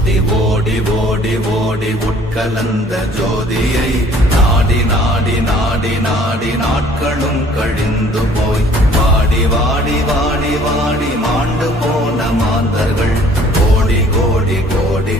ஓடி ஓடி ஓடி ஓடி உட்கலந்த ஜோதியை நாடி நாடி நாடி நாடி நாட்களும் கழிந்து போய் வாடி வாடி வாடி வாடி மாண்டு போன மாந்தர்கள் கோடி கோடி கோடி